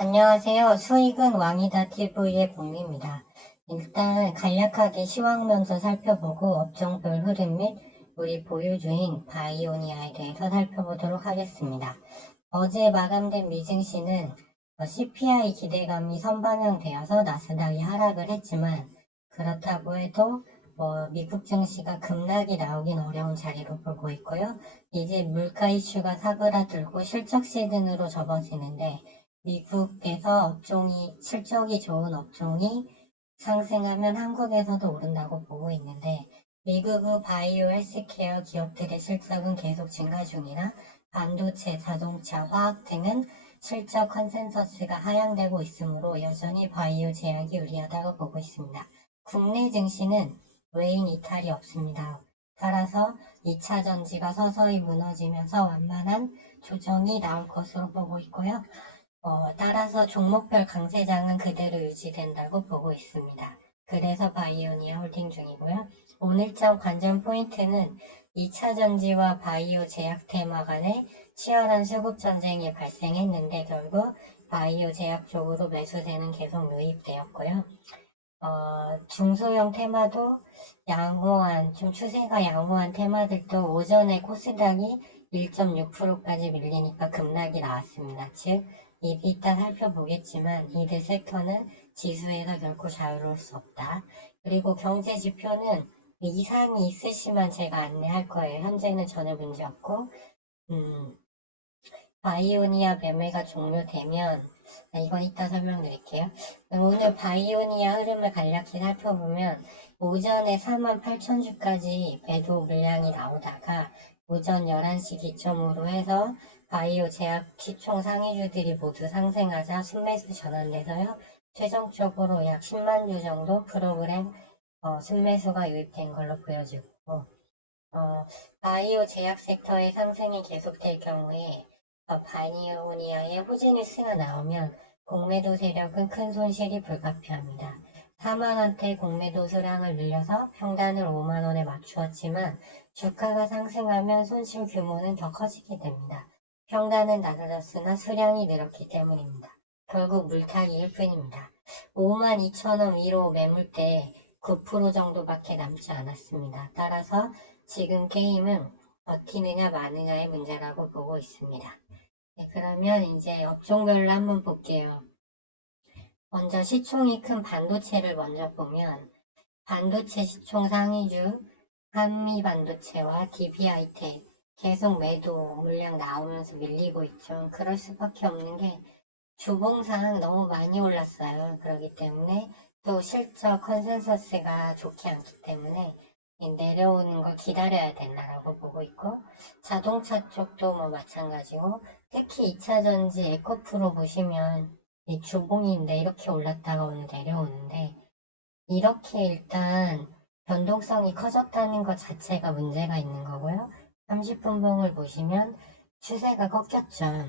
안녕하세요. 수익은 왕이다 TV의 봉입니다. 일단 간략하게 시황면서 살펴보고 업종별 흐름 및 우리 보유주인 바이오니아에 대해서 살펴보도록 하겠습니다. 어제 마감된 미증시는 CPI 기대감이 선반영되어서 나스닥이 하락을 했지만 그렇다고 해도 미국 증시가 급락이 나오긴 어려운 자리로 보고 있고요. 이제 물가 이슈가 사그라들고 실적 시즌으로 접어지는데 미국에서 실적이 좋은 업종이 상승하면 한국에서도 오른다고 보고 있는데 미국의 바이오 헬스케어 기업들의 실적은 계속 증가 중이나 반도체, 자동차, 화학 등은 실적 컨센서스가 하향되고 있으므로 여전히 바이오 제약이 유리하다고 보고 있습니다. 국내 증시는 외인 이탈이 없습니다. 따라서 2차 전지가 서서히 무너지면서 완만한 조정이 나올 것으로 보고 있고요. 따라서 종목별 강세장은 그대로 유지된다고 보고 있습니다. 그래서 바이오니아 홀딩 중이고요. 오늘장 관전 포인트는 2차 전지와 바이오 제약 테마 간에 치열한 수급 전쟁이 발생했는데 결국 바이오 제약 쪽으로 매수세는 계속 유입되었고요. 중소형 테마도 좀 추세가 양호한 테마들도 오전에 코스닥이 1.6%까지 밀리니까 급락이 나왔습니다. 즉, 이따 살펴보겠지만 이들 섹터는 지수에서 결코 자유로울 수 없다. 그리고 경제 지표는 이상이 있으시면 제가 안내할 거예요. 현재는 전혀 문제 없고, 바이오니아 매매가 종료되면 이건 이따 설명드릴게요. 오늘 바이오니아 흐름을 간략히 살펴보면 오전에 48,000주까지 매도 물량이 나오다가 오전 11시 기점으로 해서 바이오 제약 시총 상위주들이 모두 상승하자 순매수 전환돼서요. 최종적으로 약 10만 주 정도 프로그램 순매수가 유입된 걸로 보여지고 바이오 제약 섹터의 상승이 계속될 경우에 바이오니아의 호재뉴스가 나오면 공매도 세력은 큰 손실이 불가피합니다. 4만원대 공매도 수량을 늘려서 평단을 5만원에 맞추었지만 주가가 상승하면 손실 규모는 더 커지게 됩니다. 평단은 낮아졌으나 수량이 늘었기 때문입니다. 결국 물타기일 뿐입니다. 52,000원 위로 매물대 9% 정도밖에 남지 않았습니다. 따라서 지금 게임은 버티느냐 마느냐의 문제라고 보고 있습니다. 네, 그러면 이제 업종별로 한번 볼게요. 먼저 시총이 큰 반도체를 먼저 보면 반도체 시총 상위주 한미반도체와 DB하이텍 계속 매도 물량 나오면서 밀리고 있죠. 그럴 수밖에 없는 게 주봉상 너무 많이 올랐어요. 그렇기 때문에 또 실적 컨센서스가 좋지 않기 때문에 내려오는 걸 기다려야 된다라고 보고 있고 자동차 쪽도 마찬가지고 특히 2차 전지 에코프로 보시면 이 주봉인데 이렇게 올랐다가 오늘 내려오는데 이렇게 일단 변동성이 커졌다는 것 자체가 문제가 있는 거고요. 30분봉을 보시면 추세가 꺾였죠.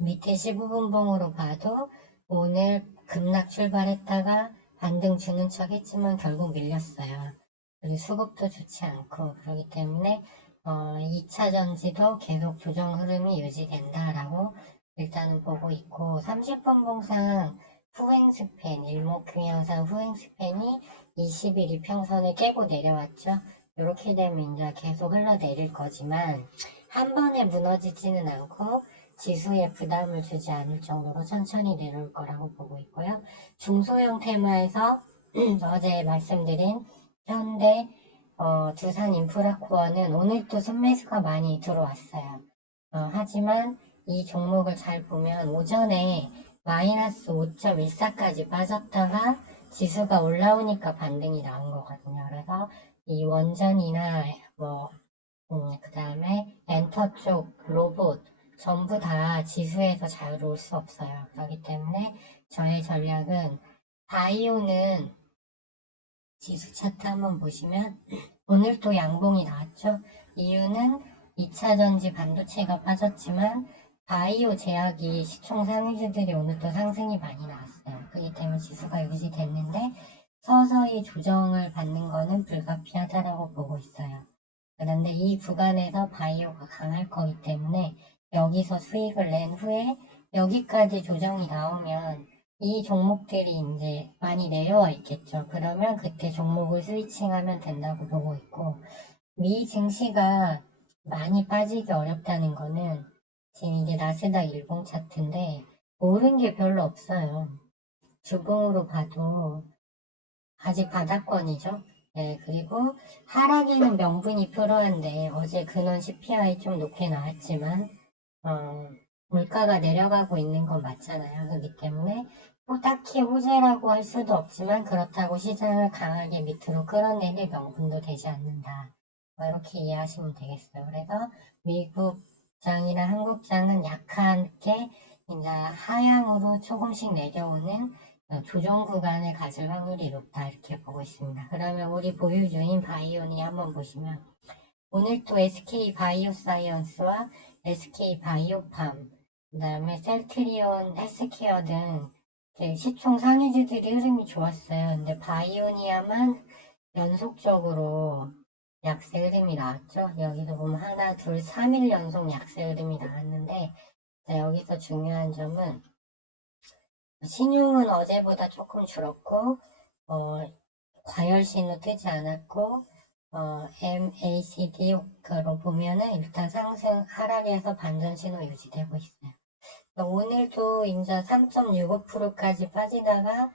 밑에 15분봉으로 봐도 오늘 급락 출발했다가 반등 주는 척 했지만 결국 밀렸어요. 그리고 수급도 좋지 않고 그렇기 때문에 2차 전지도 계속 조정 흐름이 유지된다라고 일단은 보고 있고 30분 봉상 후행 스팬, 일목균형상 후행 스팬이 20일 이평선을 깨고 내려왔죠. 이렇게 되면 이제 계속 흘러내릴 거지만 한 번에 무너지지는 않고 지수에 부담을 주지 않을 정도로 천천히 내려올 거라고 보고 있고요. 중소형 테마에서 어제 말씀드린 현대, 두산 인프라코어는 오늘 또 순매수가 많이 들어왔어요. 하지만 이 종목을 잘 보면 오전에 마이너스 5.14까지 빠졌다가 지수가 올라오니까 반등이 나온 거거든요. 그래서 이 원전이나 그 다음에 엔터 쪽 로봇 전부 다 지수에서 자유로울 수 없어요. 그렇기 때문에 저의 전략은 바이오는 지수 차트 한번 보시면 오늘 또 양봉이 나왔죠. 이유는 2차 전지 반도체가 빠졌지만 바이오 제약이 시총 상위주들이 오늘 또 상승이 많이 나왔어요. 그렇기 때문에 지수가 유지됐는데 서서히 조정을 받는 거는 불가피하다라고 보고 있어요. 그런데 이 구간에서 바이오가 강할 거기 때문에 여기서 수익을 낸 후에 여기까지 조정이 나오면 이 종목들이 이제 많이 내려와 있겠죠. 그러면 그때 종목을 스위칭하면 된다고 보고 있고, 미 증시가 많이 빠지기 어렵다는 거는 지금 이게 나스닥 일봉 차트인데 오른 게 별로 없어요. 주봉으로 봐도 아직 바닥권이죠. 네, 그리고 하락에는 명분이 필요한데 어제 근원 CPI 좀 높게 나왔지만 어, 물가가 내려가고 있는 건 맞잖아요. 그렇기 때문에 뭐 딱히 호재라고 할 수도 없지만 그렇다고 시장을 강하게 밑으로 끌어내릴 명분도 되지 않는다. 뭐 이렇게 이해하시면 되겠어요. 그래서 미국장이나 한국장은 약하게 이제 하향으로 조금씩 내려오는 조정 구간을 가질 확률이 높다 이렇게 보고 있습니다. 그러면 우리 보유주인 바이오니 한번 보시면 오늘 또 SK 바이오사이언스와 SK 바이오팜, 그 다음에 셀트리온, 헬스케어 등 시총 상위주들이 흐름이 좋았어요. 근데 바이오니아만 연속적으로 약세 흐름이 나왔죠. 여기서 보면 하나, 둘, 3일 연속 약세 흐름이 나왔는데 여기서 중요한 점은 신용은 어제보다 조금 줄었고 과열 신호 뜨지 않았고 MACD로 보면은 일단 상승 하락에서 반전 신호 유지되고 있어요. 오늘도 인자 3.65%까지 빠지다가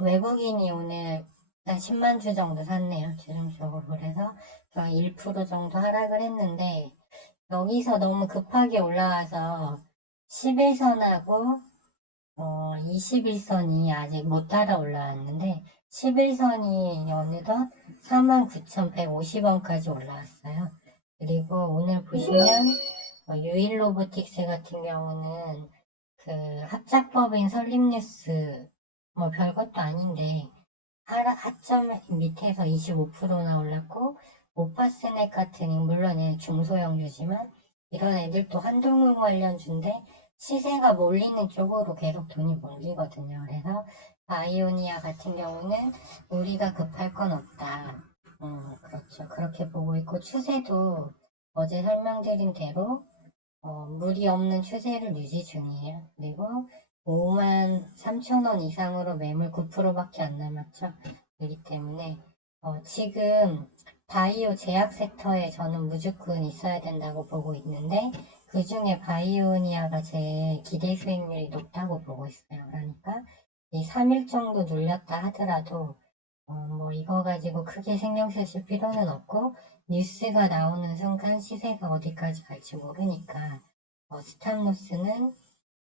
외국인이 오늘 한 10만 주 정도 샀네요. 최종적으로. 그래서 1% 정도 하락을 했는데 여기서 너무 급하게 올라와서 11선하고 21선이 아직 못 따라 올라왔는데 11선이 어느덧 49,150원까지 올라왔어요. 그리고 오늘 보시면 유일로보틱스 같은 경우는 그 합작법인 설립뉴스 뭐 별것도 아닌데 하점 밑에서 25%나 올랐고 오파스넥 같은 물론 중소형주지만 이런 애들도 한동훈 관련주인데 시세가 몰리는 쪽으로 계속 돈이 몰리거든요. 그래서 바이오니아 같은 경우는 우리가 급할 건 없다. 그렇죠. 그렇게 보고 있고 추세도 어제 설명드린 대로 무리 없는 추세를 유지 중이에요. 그리고 5만 3천 원 이상으로 매물 9%밖에 안 남았죠. 그렇기 때문에 지금 바이오 제약 섹터에 저는 무조건 있어야 된다고 보고 있는데 그 중에 바이오니아가 제일 기대 수익률이 높다고 보고 있어요. 그러니까 이 3일 정도 눌렸다 하더라도 뭐 이거 가지고 크게 신경 쓰실 필요는 없고 뉴스가 나오는 순간 시세가 어디까지 갈지 모르니까 스탑로스는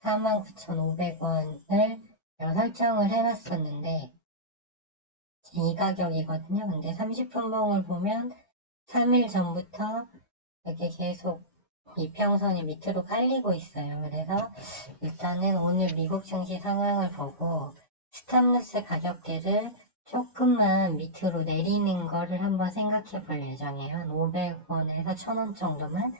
49,500원을 제가 설정을 해놨었는데 이 가격이거든요. 근데 30분 봉을 보면 3일 전부터 이렇게 계속 이평선이 밑으로 깔리고 있어요. 그래서 일단은 오늘 미국 증시 상황을 보고 스탑로스 가격대를 조금만 밑으로 내리는 거를 한번 생각해 볼 예정이에요. 한 500원에서 1000원 정도만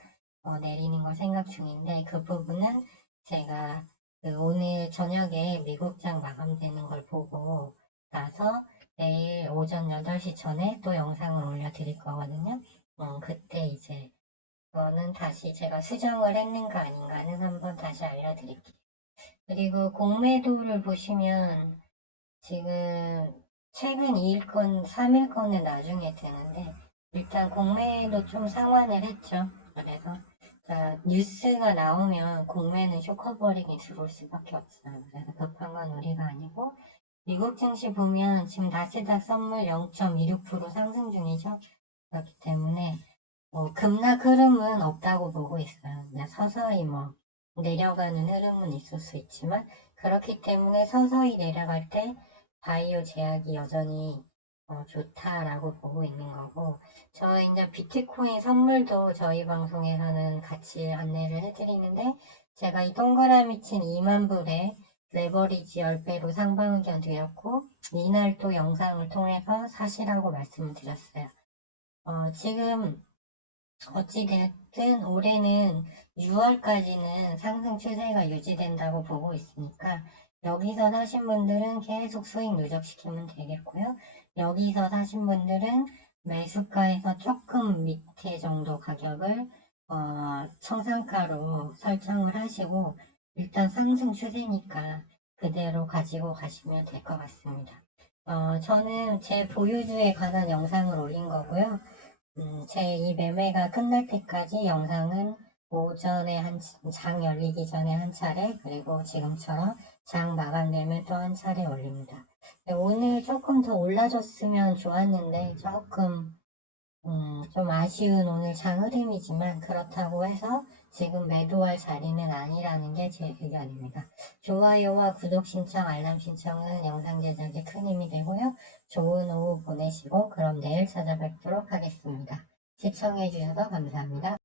내리는 걸 생각 중인데 그 부분은 제가 그 오늘 저녁에 미국장 마감되는 걸 보고 나서 내일 오전 8시 전에 또 영상을 올려드릴 거거든요. 그때 이제 그거는 다시 제가 수정을 했는가 아닌가는 한번 다시 알려드릴게요. 그리고 공매도를 보시면 지금 최근 2일권, 3일권은 나중에 되는데 일단 공매도 좀 상환을 했죠. 그래서 뉴스가 나오면 공매는 쇼커버링이 들어올 수밖에 없어요. 그래서 급한 건 우리가 아니고 미국 증시 보면 지금 나스닥 선물 0.26% 상승 중이죠. 그렇기 때문에 급락 흐름은 없다고 보고 있어요. 그냥 서서히 내려가는 흐름은 있을 수 있지만 그렇기 때문에 서서히 내려갈 때 바이오 제약이 여전히 좋다라고 보고 있는 거고 저 이제 비트코인 선물도 저희 방송에서는 같이 안내를 해드리는데 제가 이 동그라미 친 2만 불에 레버리지 10배로 상방 의견 드렸고 이날 또 영상을 통해서 사시라고 말씀을 드렸어요. 지금 어찌됐든 올해는 6월까지는 상승 추세가 유지된다고 보고 있으니까 여기서 사신 분들은 계속 수익 누적시키면 되겠고요. 여기서 사신 분들은 매수가에서 조금 밑에 정도 가격을 청산가로 설정을 하시고 일단 상승 추세니까 그대로 가지고 가시면 될 것 같습니다. 저는 제 보유주에 관한 영상을 올린 거고요. 제 이 매매가 끝날 때까지 영상은 오전에 장 열리기 전에 한 차례, 그리고 지금처럼 장 마감되면 또 한 차례 올립니다. 오늘 조금 더 올라줬으면 좋았는데 좀 아쉬운 오늘 장 흐름이지만 그렇다고 해서 지금 매도할 자리는 아니라는 게 제 의견입니다. 좋아요와 구독 신청, 알람 신청은 영상 제작에 큰 힘이 되고요. 좋은 오후 보내시고 그럼 내일 찾아뵙도록 하겠습니다. 시청해주셔서 감사합니다.